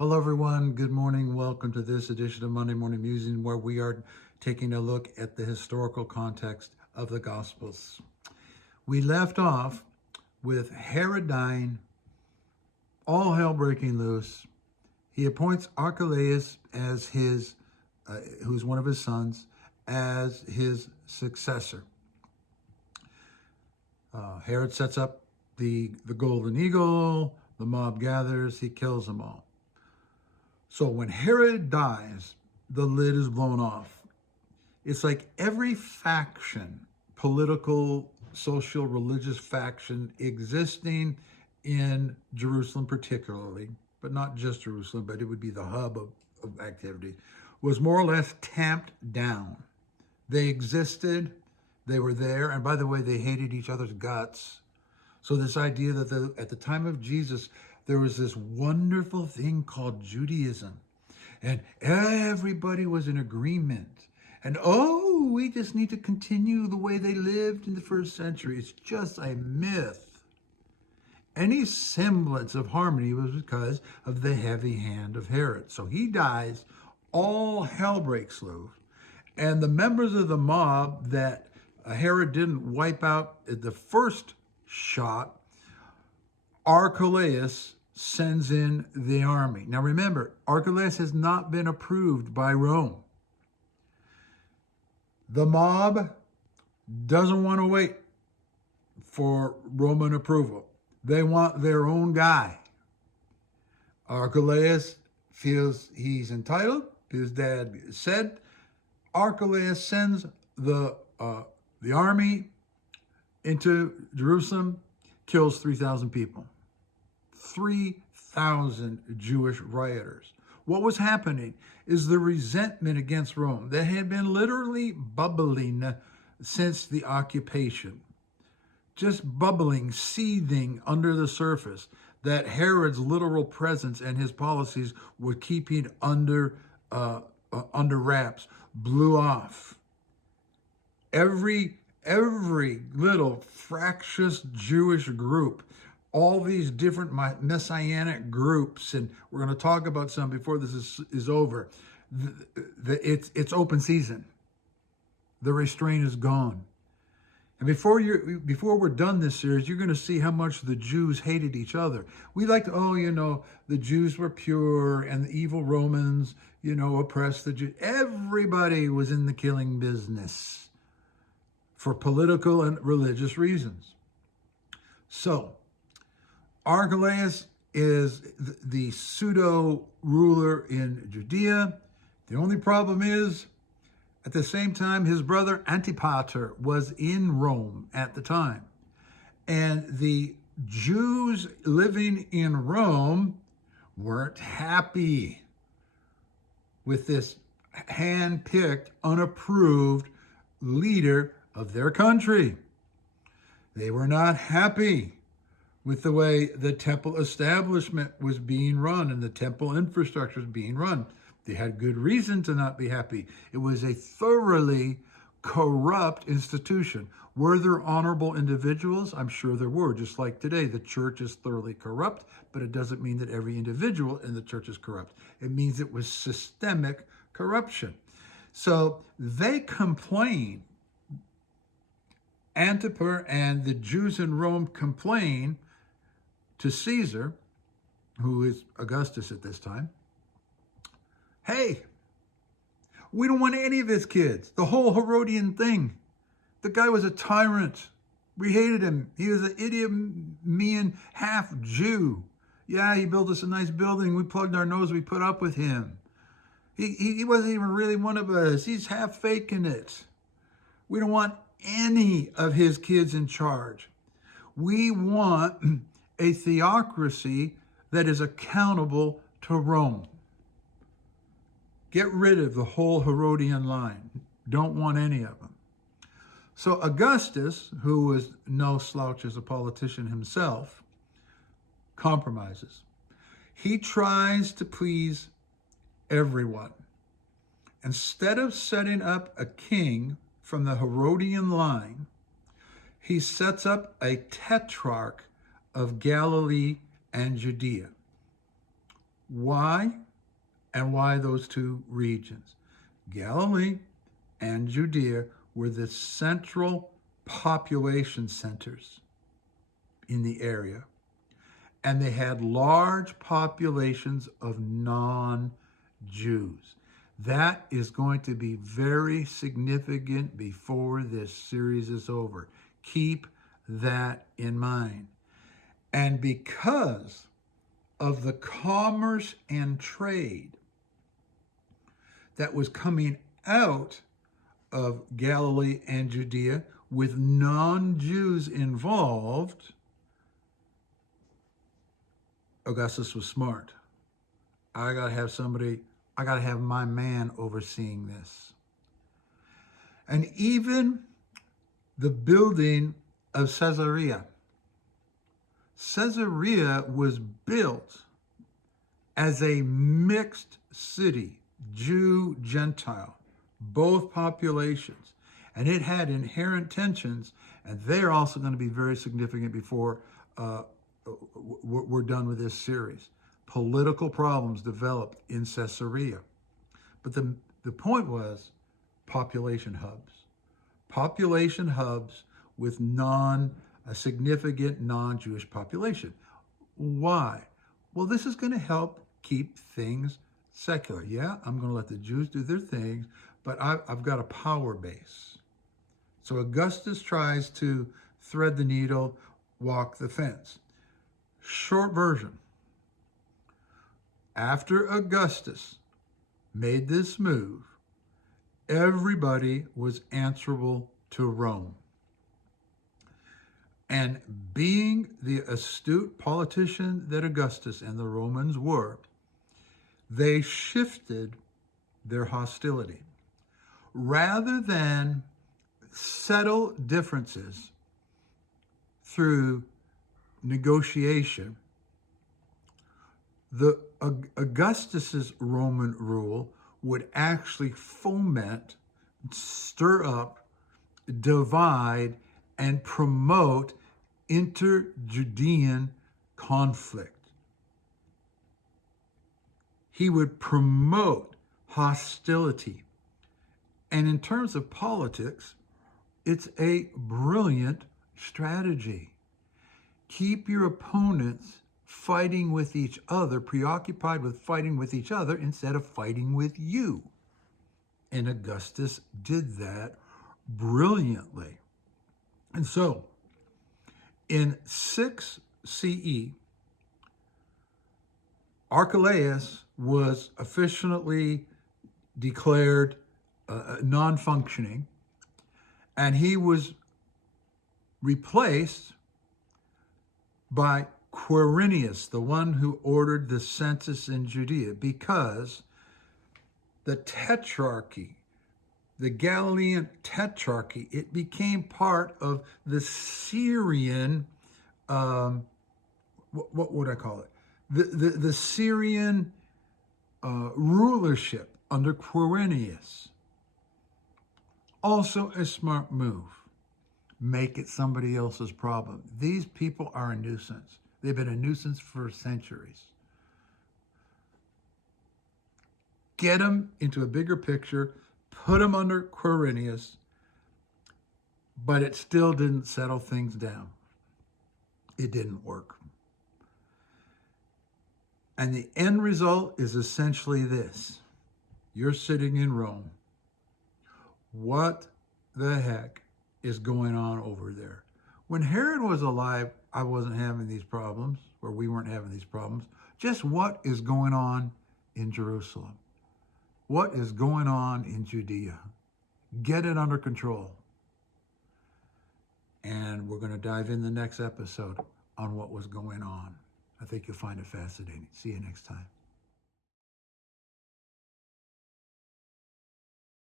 Hello, everyone. Good morning. Welcome to this edition of Monday Morning Musing, where we are taking a look at the historical context of the Gospels. We left off with Herod dying, all hell breaking loose. He appoints Archelaus as who's one of his sons, as his successor. Herod sets up the golden eagle. The mob gathers. He kills them all. So when Herod dies, the lid is blown off. It's like every faction, political, social, religious faction existing in Jerusalem particularly, but not just Jerusalem, but it would be the hub of activity, was more or less tamped down. They existed, they were there, and by the way, they hated each other's guts. So this idea that at the time of Jesus, there was this wonderful thing called Judaism, and everybody was in agreement. And we just need to continue the way they lived in the first century. It's just a myth. Any semblance of harmony was because of the heavy hand of Herod. So he dies, all hell breaks loose. And the members of the mob that Herod didn't wipe out at the first shot, Archelaus sends in the army. Now remember, Archelaus has not been approved by Rome. The mob doesn't want to wait for Roman approval. They want their own guy. Archelaus feels he's entitled. His dad said. Archelaus sends the army into Jerusalem, kills 3,000 people. 3,000 Jewish rioters. What was happening is the resentment against Rome that had been literally bubbling since the occupation. Just bubbling, seething under the surface, that Herod's literal presence and his policies were keeping under wraps, blew off. Every little fractious Jewish group, all these different messianic groups, and we're going to talk about some before this is over. It's open season. The restraint is gone. And before we're done this series, you're going to see how much the Jews hated each other. We like to, the Jews were pure and the evil Romans, oppressed the Jews. Everybody was in the killing business for political and religious reasons. So, Archelaus is the pseudo-ruler in Judea. The only problem is, at the same time, his brother Antipater was in Rome at the time. And the Jews living in Rome weren't happy with this hand-picked, unapproved leader of their country. They were not happy with the way the temple establishment was being run and the temple infrastructure was being run. They had good reason to not be happy. It was a thoroughly corrupt institution. Were there honorable individuals? I'm sure there were. Just like today, the church is thoroughly corrupt, but it doesn't mean that every individual in the church is corrupt. It means it was systemic corruption. So they complain. Antipater and the Jews in Rome complain to Caesar, who is Augustus at this time. Hey, we don't want any of his kids. The whole Herodian thing. The guy was a tyrant. We hated him. He was an Idumean half Jew. Yeah, he built us a nice building. We plugged our nose. We put up with him. He wasn't even really one of us. He's half faking it. We don't want any of his kids in charge. We want a theocracy that is accountable to Rome. Get rid of the whole Herodian line. Don't want any of them. So Augustus, who was no slouch as a politician himself, compromises. He tries to please everyone. Instead of setting up a king from the Herodian line, he sets up a tetrarch of Galilee and Judea. Why? And why those two regions? Galilee and Judea were the central population centers in the area. And they had large populations of non-Jews. That is going to be very significant before this series is over. Keep that in mind. And because of the commerce and trade that was coming out of Galilee and Judea with non-Jews involved, Augustus was smart. I got to have my man overseeing this. And even the building of Caesarea. Caesarea was built as a mixed city, Jew, Gentile, both populations. And it had inherent tensions, and they're also going to be very significant before we're done with this series. Political problems developed in Caesarea. But the point was population hubs. Population hubs with a significant non-Jewish population. Why? Well, this is going to help keep things secular. Yeah, I'm going to let the Jews do their things, but I've got a power base. So Augustus tries to thread the needle, walk the fence. Short version. After Augustus made this move, everybody was answerable to Rome. And being the astute politician that Augustus and the Romans were, they shifted their hostility. Rather than settle differences through negotiation, the Augustus's Roman rule would actually foment, stir up, divide, and promote inter-Judean conflict. He would promote hostility. And in terms of politics, it's a brilliant strategy. Keep your opponents fighting with each other, preoccupied with fighting with each other instead of fighting with you. And Augustus did that brilliantly. And so, in 6 CE, Archelaus was officially declared non-functioning, and he was replaced by Quirinius, the one who ordered the census in Judea, because the tetrarchy, the Galilean tetrarchy, it became part of the Syrian, what would I call it? The Syrian rulership under Quirinius. Also a smart move. Make it somebody else's problem. These people are a nuisance. They've been a nuisance for centuries. Get them into a bigger picture, put them under Quirinius, but it still didn't settle things down. It didn't work. And the end result is essentially this. You're sitting in Rome. What the heck is going on over there? When Herod was alive, I wasn't having these problems, or we weren't having these problems. Just what is going on in Jerusalem? What is going on in Judea? Get it under control. And we're going to dive in the next episode on what was going on. I think you'll find it fascinating. See you next time.